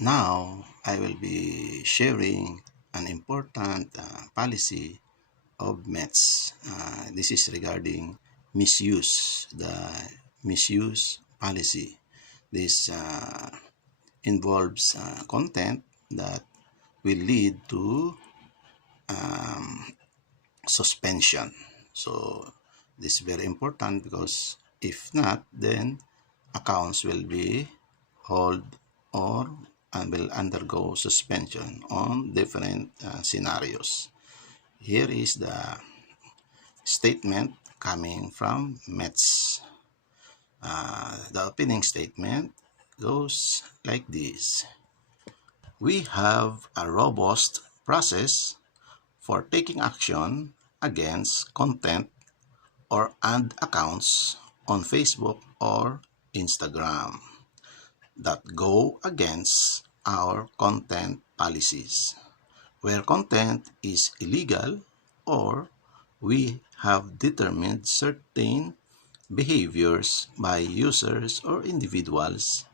Now, I will be sharing an important policy of METS. This is regarding misuse, the misuse policy. This involves content that will lead to um, suspension. So, this is very important because if not, then accounts will be hold or and will undergo suspension on different scenarios. Here is the statement coming from METS. The opening statement goes like this. We have a robust process for taking action against content or ad accounts on Facebook or Instagram that go against our content policies. Where content is illegal or we have determined certain behaviors by users or individuals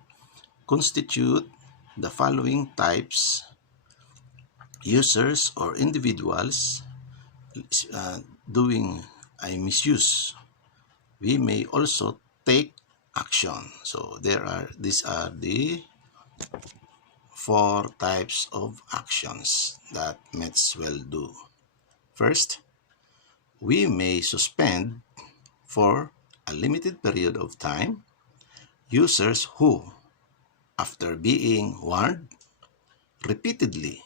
constitute the following types: users or individuals doing a misuse. We may also take action. So these are the four types of actions that METS will do. First, we may suspend for a limited period of time users who, after being warned, repeatedly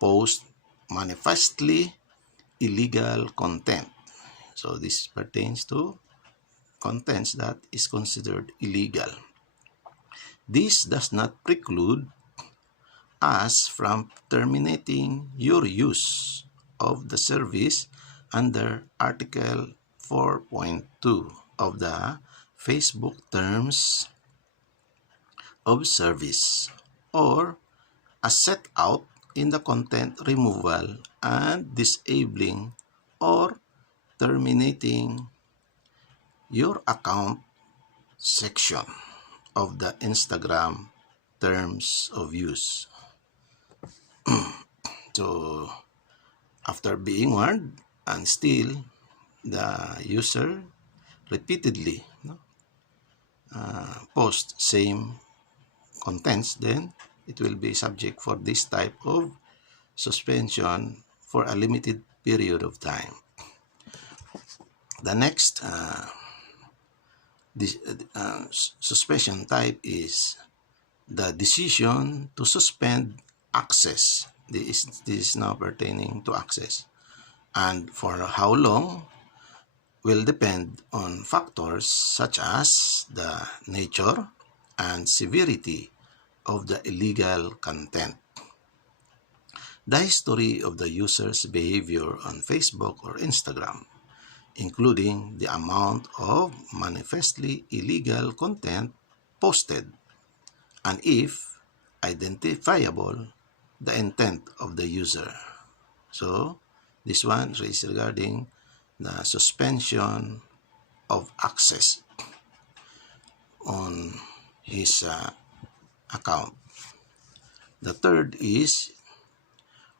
post manifestly illegal content. So this pertains to contents that is considered illegal. This does not preclude us from terminating your use of the service under Article 4.2 of the Facebook Terms of Service, or as set out in the content removal and disabling or terminating your account section of the Instagram Terms of Use. So, after being warned and still the user repeatedly post same contents, then it will be subject for this type of suspension for a limited period of time. The next suspension type is the decision to suspend access. This is now pertaining to access. And for how long will depend on factors such as the nature and severity of the illegal content, the history of the user's behavior on Facebook or Instagram, including the amount of manifestly illegal content posted, and if identifiable, the intent of the user. So, this one is regarding the suspension of access on his account. The third is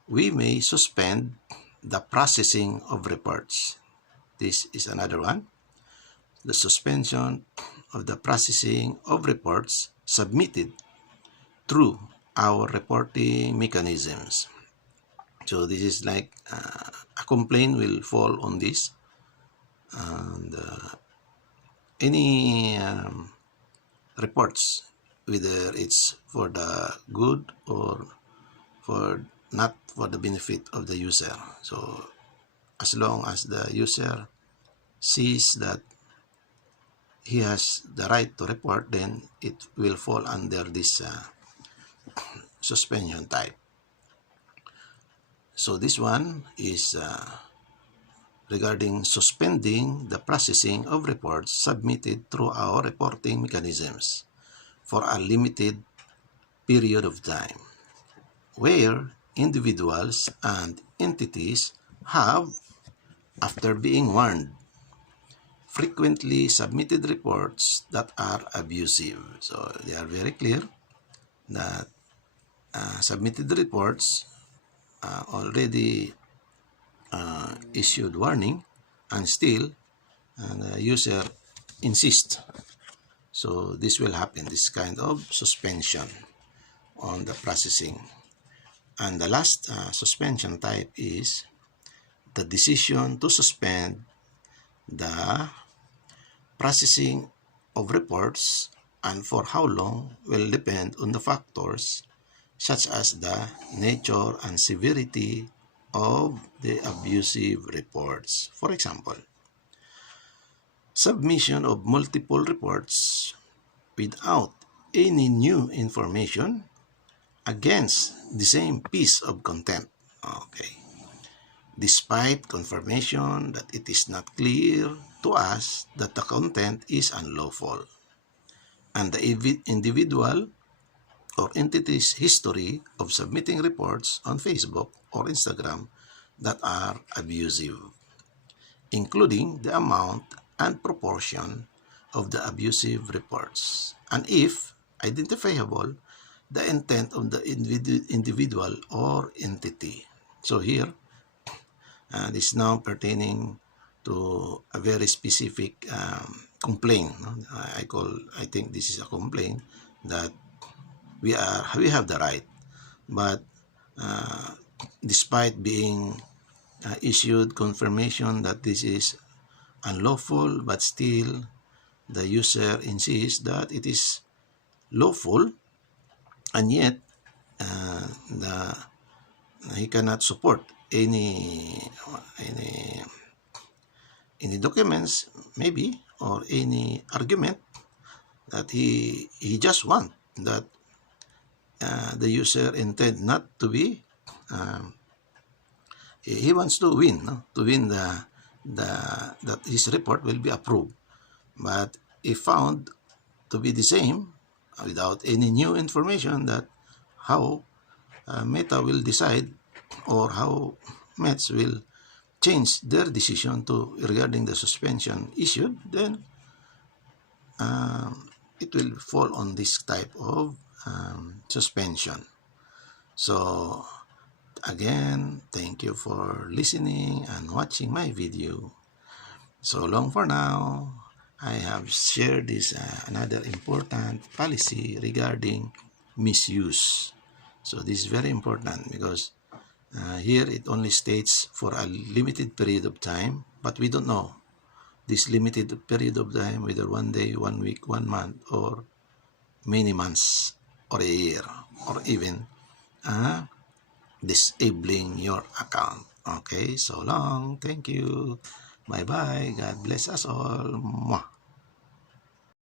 we may suspend the processing of reports. This is another one. The suspension of the processing of reports submitted through our reporting mechanisms. So this is like a complaint will fall on this, and any reports, whether it's for the good or for not for the benefit of the user. So as long as the user sees that he has the right to report, then it will fall under this suspension type. So this one is regarding suspending the processing of reports submitted through our reporting mechanisms for a limited period of time, where individuals and entities have, after being warned, frequently submitted reports that are abusive. So they are very clear that submitted reports already issued warning, and still the user insists. So this will happen, this kind of suspension on the processing. And the last suspension type is the decision to suspend the processing of reports, and for how long will depend on the factors such as the nature and severity of the abusive reports. For example, submission of multiple reports without any new information against the same piece of content. Okay. Despite confirmation that it is not clear to us that the content is unlawful, and the individual or entity's history of submitting reports on Facebook or Instagram that are abusive, including the amount and proportion of the abusive reports, and if identifiable, the intent of the individual or entity. So here, this is now pertaining to a very specific complaint. No? I think this is a complaint that we have the right, but despite being issued confirmation that this is unlawful, but still the user insists that it is lawful, and yet he cannot support any documents maybe, or any argument, that he just want that the user intend not to be he wants to win, no? To win the that his report will be approved, but if found to be the same without any new information, that how Meta will decide, or how Mets will change their decision to regarding the suspension issued, then it will fall on this type of suspension. So again, thank you for listening and watching my video. So long for now. I have shared this another important policy regarding misuse. So this is very important because here it only states for a limited period of time, but we don't know this limited period of time, whether 1 day, 1 week, 1 month, or many months, or a year, or even disabling your account. Okay, so long. Thank you. Bye-bye. God bless us all. Mwah.